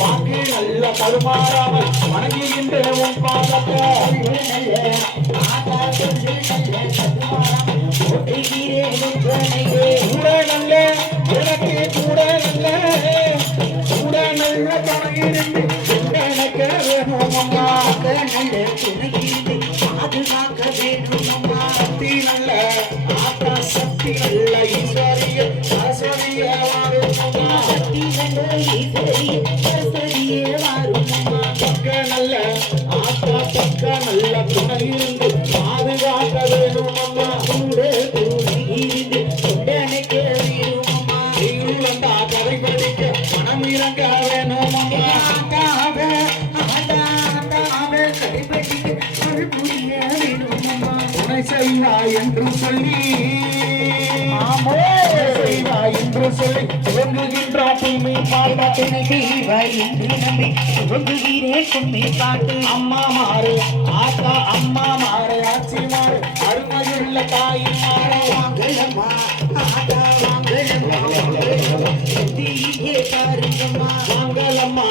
வாக்கு நல்ல கருமாறாமல் வணங்குகின்றேன் பாதத்தை கூட நல்ல எனக்கு கூட நல்ல கூட நல்ல துணையிருந்து எனக்கு வேணும் அம்மா நல்ல துணையிருந்து பாதுகாக்க வேணும் அம்மா சக்தி நல்ல ஆத்தா சக்தி நல்ல ஈஸ்வரிய சரஸ்வதிய வாரும் அம்மா சக்தி நல்ல ஈஸ்வரிய சரஸ்வதியே வாரும் அம்மா பக்க நல்ல ஆத்தா பக்க நல்ல துணையிருந்து பாதுகாக்க வேணும் அம்மா கூட துணையிருந்து கொண்டனைக்க வேணும் அம்மா நீங்களும் வந்தா கதை படிக்க மனம் இறங்க வேணும் அம்மா துணை செய்வா என்று சொல்லி செய்வாய் என்று சொல்லி துவங்குகின்ற தூய்மை பால்வா துணை செய்வாய் என்று நம்பி துவங்குகிறேன் உண்மை பாட்டு அம்மா மாறு ஆத்தா அம்மா மாறு ஆச்சி மாறு அருமையுள்ள தாய் மாறு வாங்கலம்மா ஆதா வாங்கலம்மா இங்கே பாருங்கம்மா வாங்கலம்மா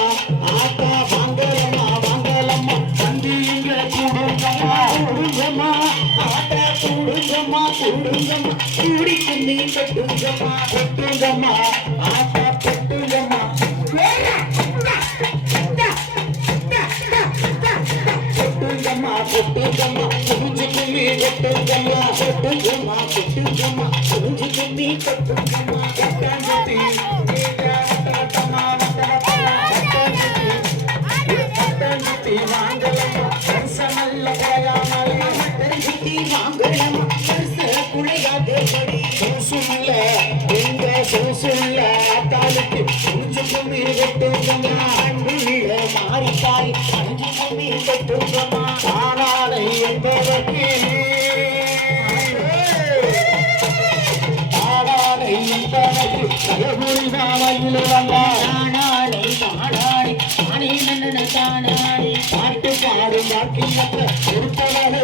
ஆத்தா வாங்கலம்மா வாங்கலம்மா தந்தி இங்க கூடுங்கம்மா கூடுங்கம்மா ஆதா கூடுங்கம்மா கூடுங்கம்மா கூடிக்குன்னே கட்டுங்கம்மா பெட்டுங்கம்மா ஆத்தா பெட்டுங்கம்மா பெட்டுங்கம்மா பெட்டுங்கம்மா குஞ்சு கும்மி பெட்டுங்கம்மா கட்டுங்கம்மா கட்டுங்கம்மா குஞ்சு கும்மி கட்டுங்கம்மா கட்டாஞ்சி வாங்கலம்மா நல்ல கலையாமலே தெரிஞ்சிட்டி வாங்கலம்மா பரிசல குழையாதேபடி சூசுல்ல எங்க சூசுல்ல ஆத்தாளுக்கு குஞ்சு கும்மி பெட்டுங்கம்மா அன்புள்ள மாறித்தாய் அஞ்சு கும்மி கட்டுங்கம்மா ஆனாலை என்பதற்கு ஆனாலை என்பதற்கு தலைமுறை நாளையில் வந்தா தானாளை தானாளை தானே நன்னன தானாளை பாட்டு பாடும் பாக்கியத்தை கொடுத்தவளே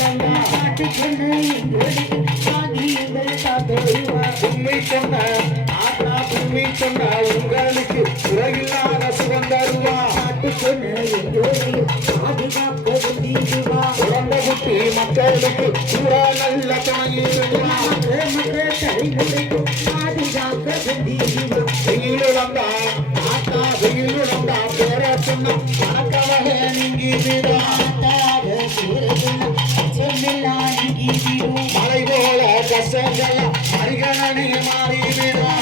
வந்தா பாட்டு சொன்ன எங்களுக்கு சாதியங்கள் சாப்பிடுவா உண்மை சொன்ன ஆத்தா உண்மை சொன்ன உங்களுக்கு குறையில்லாத சுகம் தருவா பாட்டு சொன்ன எங்களையும் பாதுகாக்க வேண்டிடுவா குழந்தை குட்டி மக்களுக்கு பூரா நல்ல துணையிருவா மக்கள் தலைமுறைக்கும் பாதுகாக்க வேண்டிடுவா வெயில் வந்தா ஆத்தா வெயில் வந்தா பேர சொன்ன கணக்கவகை நீங்கிவிடா தாத சீரகுண செல்லா நீங்கிவிடும் மலை போல கசங்கள மரிகணனே மாறிவிடா